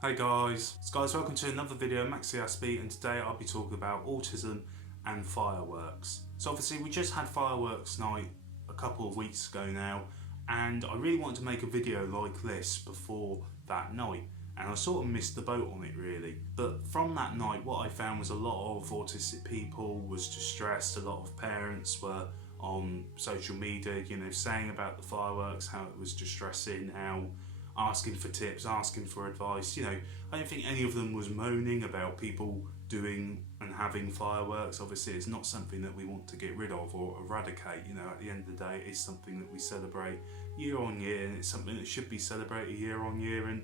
Hey guys, welcome to another video of MaxiAspie, and today I'll be talking about autism and fireworks. So obviously we just had fireworks night a couple of weeks ago now, and I really wanted to make a video like this before that night, and I sort of missed the boat on it really. But from that night what I found was a lot of autistic people was distressed, a lot of parents were on social media, saying about the fireworks, how it was distressing, how asking for tips, asking for advice. I don't think any of them was moaning about people doing and having fireworks. Obviously, it's not something that we want to get rid of or eradicate. At the end of the day, it is something that we celebrate year on year, and it's something that should be celebrated year on year, and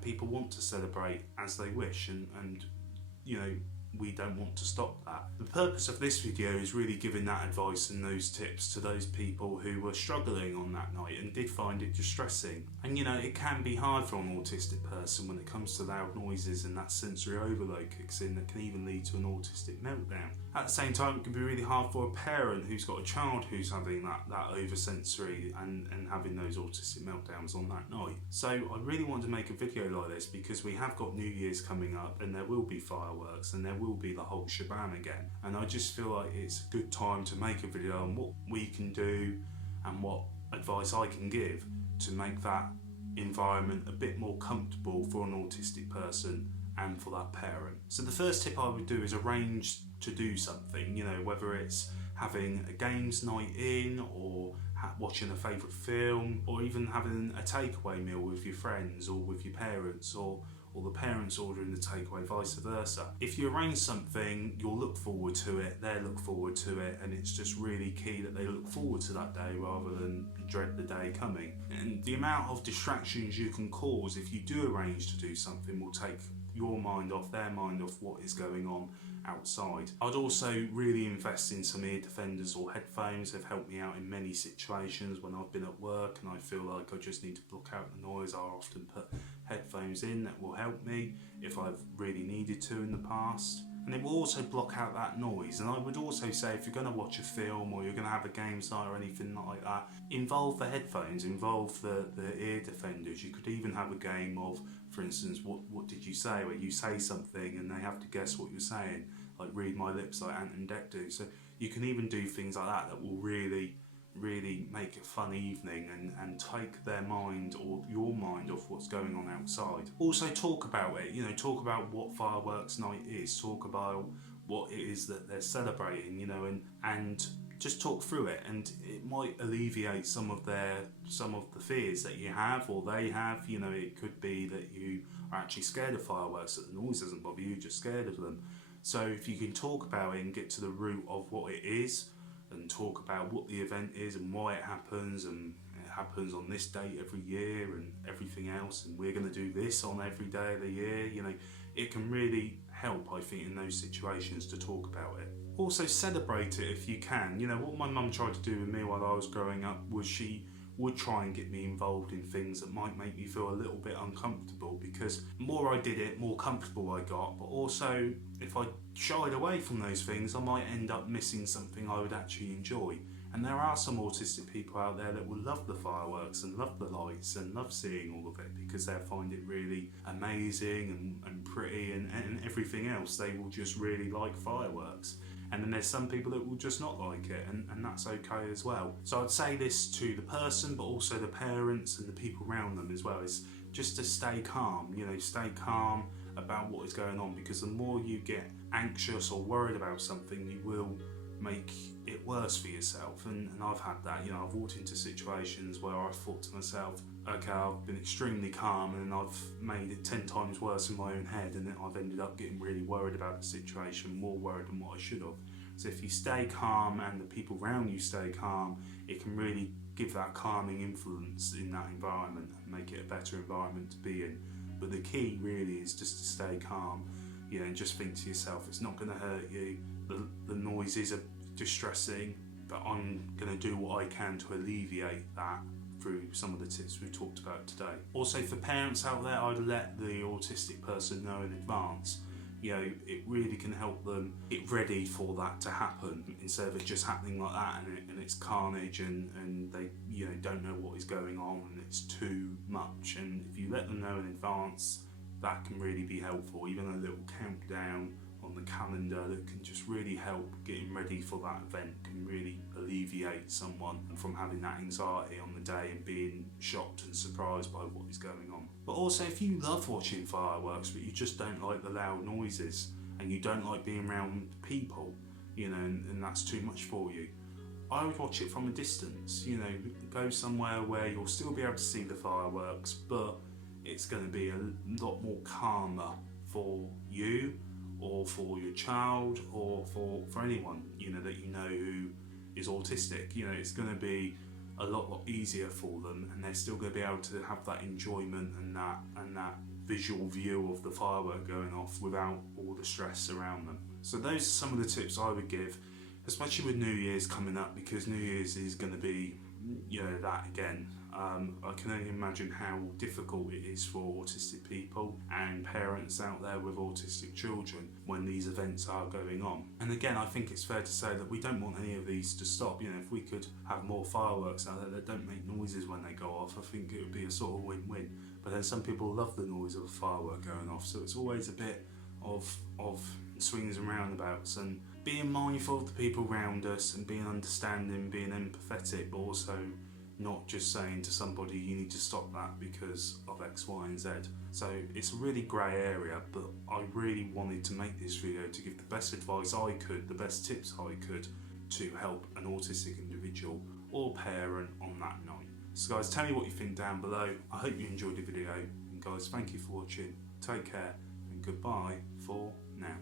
people want to celebrate as they wish, and we don't want to stop that. The purpose of this video is really giving that advice and those tips to those people who were struggling on that night and did find it distressing. And it can be hard for an autistic person when it comes to loud noises and that sensory overload kicks in that can even lead to an autistic meltdown. At the same time, it can be really hard for a parent who's got a child who's having that oversensory and having those autistic meltdowns on that night. So I really want to make a video like this because we have got New Year's coming up, and there will be fireworks and there will be the whole shebang again. And I just feel like it's a good time to make a video on what we can do and what advice I can give to make that environment a bit more comfortable for an autistic person and for that parent. So the first tip I would do is arrange to do something, whether it's having a games night in, or watching a favourite film, or even having a takeaway meal with your friends or with your parents, or the parents ordering the takeaway, vice versa. If you arrange something, you'll look forward to it, they'll look forward to it, and it's just really key that they look forward to that day rather than dread the day coming. And the amount of distractions you can cause if you do arrange to do something will take your mind off, their mind off what is going on outside. I'd also really invest in some ear defenders or headphones. They've helped me out in many situations when I've been at work and I feel like I just need to block out the noise. I often put headphones in that will help me if I've really needed to in the past. And it will also block out that noise. And I would also say, if you're going to watch a film or you're going to have a games night or anything like that, involve the headphones, involve the ear defenders. You could even have a game of, for instance, what did you say, where you say something and they have to guess what you're saying, like read my lips like Ant and Dec do. So you can even do things like that will really make a fun evening and take their mind or your mind off what's going on outside. Also talk about it, talk about what fireworks night is, talk about what it is that they're celebrating, and just talk through it, and it might alleviate some of the fears that you have or they have. It could be that you are actually scared of fireworks, that the noise doesn't bother you, just scared of them. So if you can talk about it and get to the root of what it is, and talk about what the event is and why it happens, and it happens on this date every year and everything else, and we're going to do this on every day of the year, it can really help, I think, in those situations to talk about it. Also celebrate it if you can. What my mum tried to do with me while I was growing up was she would try and get me involved in things that might make me feel a little bit uncomfortable, because the more I did it, more comfortable I got. But also, if I shied away from those things, I might end up missing something I would actually enjoy. And there are some autistic people out there that will love the fireworks and love the lights and love seeing all of it because they'll find it really amazing and pretty and everything else. They will just really like fireworks. And then there's some people that will just not like it, and that's okay as well. So I'd say this to the person, but also the parents and the people around them as well, is just to stay calm, stay calm about what is going on, because the more you get anxious or worried about something, you will make it worse for yourself. And I've had that, I've walked into situations where I've thought to myself, okay, I've been extremely calm, and I've made it 10 times worse in my own head, and then I've ended up getting really worried about the situation, more worried than what I should have. So if you stay calm and the people around you stay calm, it can really give that calming influence in that environment and make it a better environment to be in. But the key really is just to stay calm, and just think to yourself, it's not going to hurt you. The noises are distressing, but I'm going to do what I can to alleviate that through some of the tips we've talked about today. Also, for parents out there, I'd let the autistic person know in advance. It really can help them get ready for that to happen, instead of it just happening like that and it's carnage and they don't know what is going on and it's too much. And if you let them know in advance, that can really be helpful. Even a little countdown on the calendar that can just really help getting ready for that event can really alleviate someone from having that anxiety on the day and being shocked and surprised by what is going on. But also, if you love watching fireworks but you just don't like the loud noises and you don't like being around people, you know, and that's too much for you, I would watch it from a distance. You know, go somewhere where you'll still be able to see the fireworks, but it's going to be a lot more calmer for you or for your child or for anyone, you know, that you know who is autistic. You know, it's going to be a lot easier for them, and they're still going to be able to have that enjoyment and that visual view of the firework going off without all the stress around them. So those are some of the tips I would give, especially with New Year's coming up, because New Year's is going to be, you know, that again. I can only imagine how difficult it is for autistic people and parents out there with autistic children when these events are going on. And again, I think it's fair to say that we don't want any of these to stop. You know, if we could have more fireworks out there that don't make noises when they go off, I think it would be a sort of win-win. But then some people love the noise of a firework going off, so it's always a bit of swings and roundabouts, and being mindful of the people around us and being understanding, being empathetic, but also not just saying to somebody you need to stop that because of X, Y and Z. So it's a really grey area, but I really wanted to make this video to give the best advice I could, the best tips I could to help an autistic individual or parent on that night. So guys, tell me what you think down below. I hope you enjoyed the video, and guys, thank you for watching. Take care and goodbye for now.